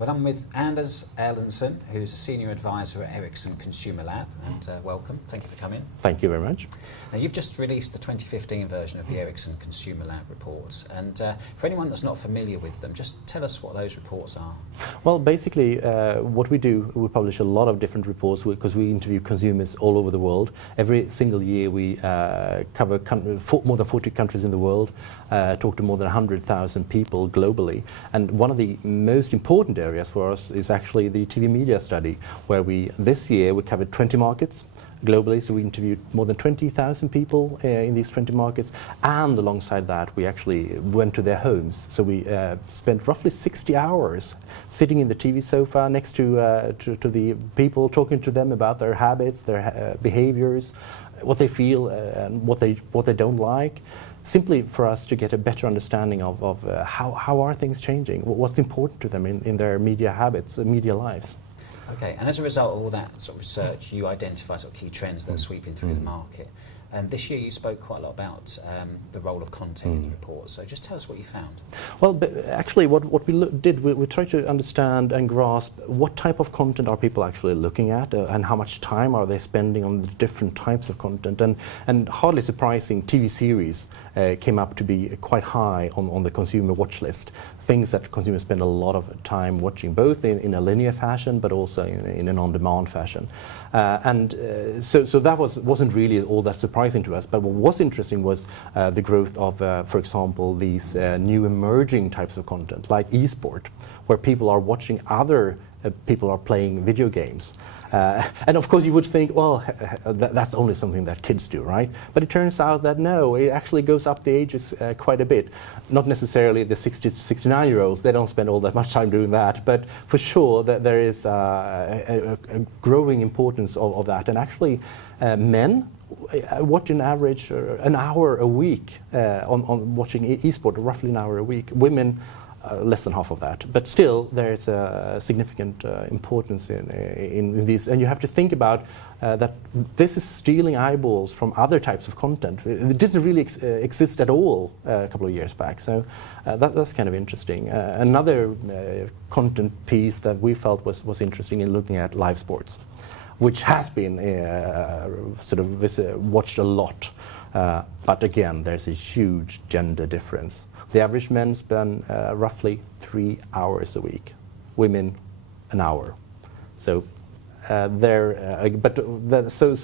Well, I'm with Anders Erlandsson, who's a Senior Advisor at Ericsson ConsumerLab, and welcome. Thank you for coming. Thank you very much. Now, you've just released the 2015 version of the Ericsson ConsumerLab reports, and for anyone that's not familiar with them, just tell us what those reports are. Well, basically, what we do, we publish a lot of different reports because we interview consumers all over the world. Every single year we cover more than 40 countries in the world, talk to more than 100,000 people globally, and one of the most important areas for us is actually the TV media study, where this year we covered 20 markets globally, so we interviewed more than 20,000 people in these 20 markets, and alongside that we actually went to their homes. So we spent roughly 60 hours sitting in the TV sofa next to the people, talking to them about their habits, their behaviors, what they feel and what they don't like, simply for us to get a better understanding of how are things changing, what's important to them in their media habits, media lives. Okay, and as a result of all that sort of research, you identify sort of key trends that are sweeping through the market. And this year you spoke quite a lot about the role of content in the report, so just tell us what you found. Well, actually what we did, we tried to understand and grasp what type of content are people actually looking at and how much time are they spending on the different types of content. And hardly surprising, TV series came up to be quite high on the consumer watch list. Things that consumers spend a lot of time watching, both in a linear fashion but also in an on-demand fashion. So that wasn't really all that surprising to us, but what was interesting was the growth of, for example, these new emerging types of content, like e-sport, where people are watching other people are playing video games. And of course you would think, well, that's only something that kids do, right? But it turns out that no, it actually goes up the ages quite a bit. Not necessarily the 60 to 69-year-olds, they don't spend all that much time doing that, but for sure that there is a growing importance of that. And actually men watch an average an hour a week on watching e-sport, roughly an hour a week. Women, less than half of that, but still there is a significant importance in these, and you have to think about that this is stealing eyeballs from other types of content. It didn't really exist at all a couple of years back, so that's kind of interesting. Another content piece that we felt was interesting in looking at live sports, which has been sort of watched a lot, but again there's a huge gender difference. The average men spend roughly 3 hours a week, women an hour. So so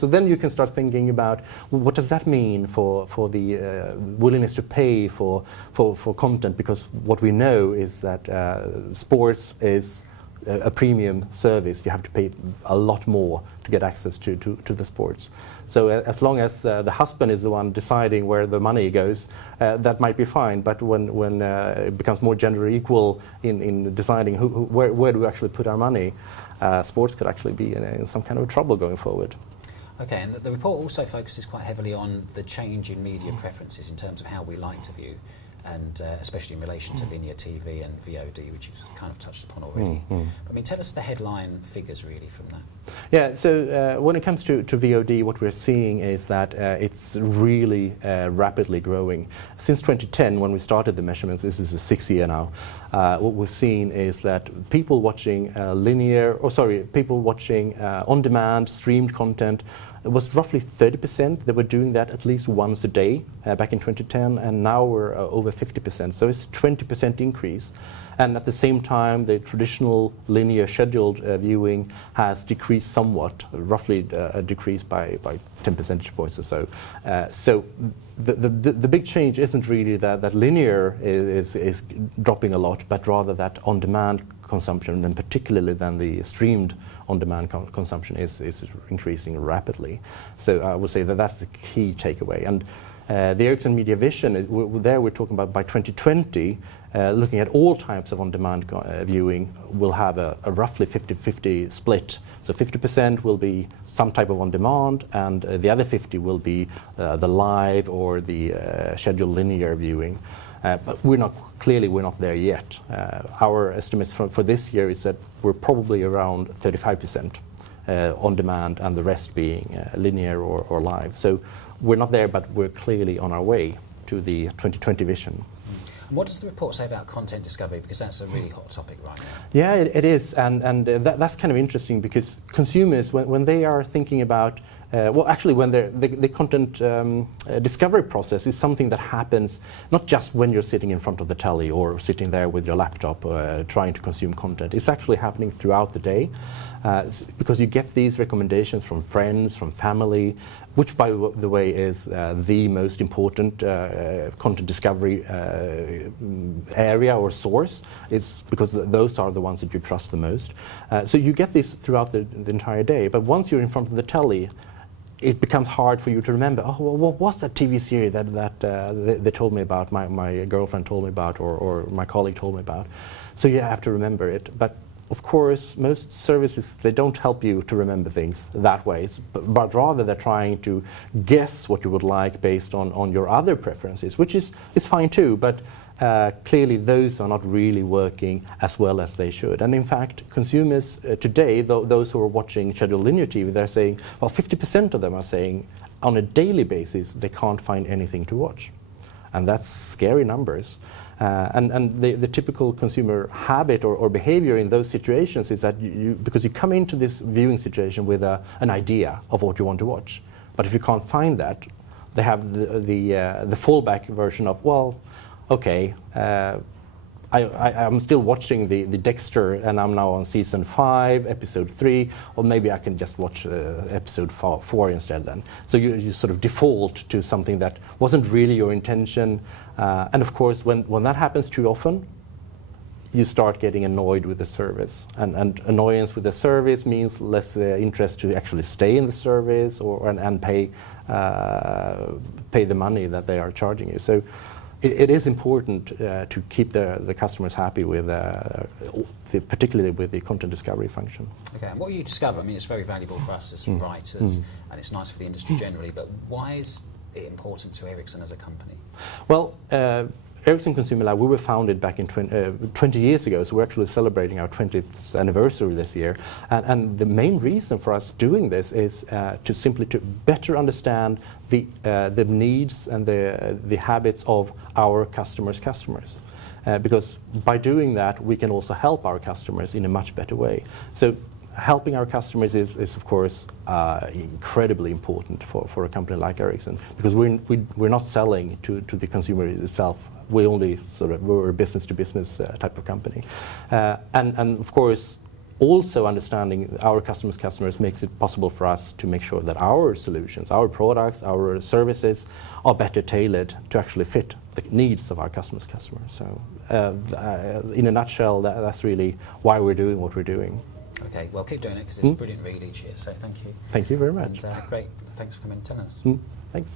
then you can start thinking about, well, what does that mean for the willingness to pay for content? Because what we know is that sports is a premium service. You have to pay a lot more to get access to the sports. So as long as the husband is the one deciding where the money goes, that might be fine. But when it becomes more gender equal in deciding where do we actually put our money, sports could actually be in some kind of trouble going forward. Okay, and the report also focuses quite heavily on the change in media preferences in terms of how we like to view, and especially in relation to linear TV and VOD, which you've kind of touched upon already. I mean, tell us the headline figures really from that. Yeah, so when it comes to VOD, what we're seeing is that it's really rapidly growing. Since 2010, when we started the measurements, this is the 6th year now, what we've seen is that people watching people watching on-demand streamed content, it was roughly 30% that were doing that at least once a day back in 2010, and now we're over 50%. So it's a 20% increase. And at the same time, the traditional linear scheduled viewing has decreased somewhat, roughly decreased by 10 percentage points or so. So the big change isn't really that linear is dropping a lot, but rather that on-demand consumption, and particularly then the streamed on-demand consumption is increasing rapidly. So I would say that that's the key takeaway. And the Ericsson Media Vision, we're talking about by 2020, looking at all types of on-demand viewing, will have a roughly 50-50 split. So 50% will be some type of on-demand, and the other 50 will be the live or the scheduled linear viewing. But we're not there yet. Our estimates for this year is that we're probably around 35% on demand, and the rest being linear or live. So we're not there, but we're clearly on our way to the 2020 vision. And what does the report say about content discovery? Because that's a really hot topic right now. Yeah, it is, and that's kind of interesting because consumers, when they are thinking about, well, actually, when the content discovery process is something that happens not just when you're sitting in front of the telly or sitting there with your laptop trying to consume content. It's actually happening throughout the day because you get these recommendations from friends, from family, which, by the way, is the most important content discovery area or source. It's because those are the ones that you trust the most. So you get this throughout the entire day. But once you're in front of the telly, it becomes hard for you to remember, oh, well, what was that TV series that they told me about, my girlfriend told me about, or my colleague told me about. So you have to remember it. But of course, most services, they don't help you to remember things that way, but rather they're trying to guess what you would like based on your other preferences, which is fine too, but clearly those are not really working as well as they should. And in fact, consumers today, those who are watching scheduled linear TV, they're saying, well, 50% of them are saying on a daily basis they can't find anything to watch. And that's scary numbers. And the typical consumer habit or behavior in those situations is that because you come into this viewing situation with an idea of what you want to watch, but if you can't find that, they have the fallback version of, well, okay, I'm still watching the Dexter, and I'm now on season 5, episode 3, or maybe I can just watch episode 4 instead then. So you sort of default to something that wasn't really your intention. And of course, when that happens too often, you start getting annoyed with the service. And annoyance with the service means less interest to actually stay in the service and pay the money that they are charging you. So it is important to keep the customers happy with, particularly with the content discovery function. Okay, and what you discover, I mean, it's very valuable for us as writers, and it's nice for the industry generally, but why is it important to Ericsson as a company? Well, Ericsson ConsumerLab, we were founded back in 20 years ago, so we're actually celebrating our 20th anniversary this year. And the main reason for us doing this is to better understand the needs and the habits of our customers' customers. Because by doing that, we can also help our customers in a much better way. So helping our customers is of course incredibly important for a company like Ericsson, because we're not selling to the consumer itself. We're a business-to-business type of company, and of course, also understanding our customers makes it possible for us to make sure that our solutions, our products, our services are better tailored to actually fit the needs of our customers. So, in a nutshell, that's really why we're doing what we're doing. Okay, well, keep doing it because it's a brilliant read each year. So thank you. Thank you very much. And great. Thanks for coming and telling us. Thanks.